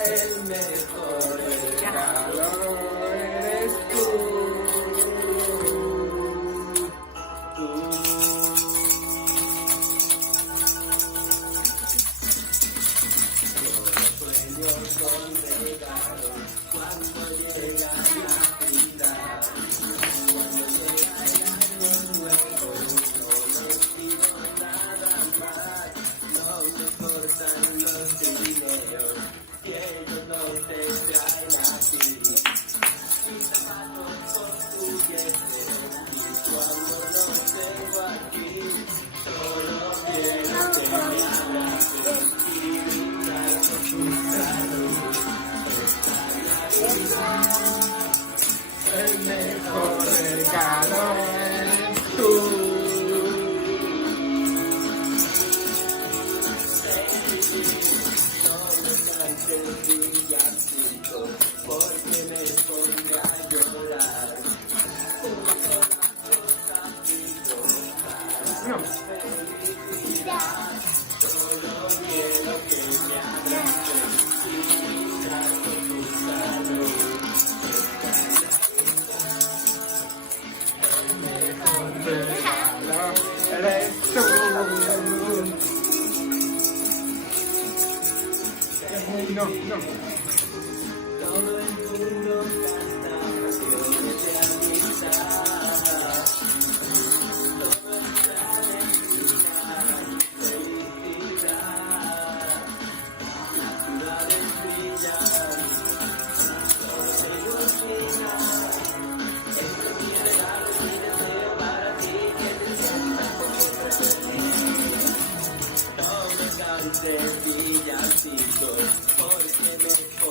El mejor regalo eres tú. Los sueños son regalos cuando llega Navidad. Cuando llega el año nuevo, no les pido nada más. No me importan los dineros que ellos no te traen a ti. Mis zapatos son juguetes y tu amor lo tengo aquí. Solo quiero que me abraces y brindar por tu salud. Esta Navidad, el mejor regalo eres tú. Porque me pondré a llorar. Una sola cosa pido para felicidad. Solo quiero que me abraces y brindar por tu salud. El mejor regalo eres tú. No. Todo el mundo canta canciones de amistad. Todo está destinado a felicidad. Las ciudades brillan, todo se ilumina. Este es mi regalo y mi deseo para ti, que te sientas como feliz. No me cantes villancicos, porque no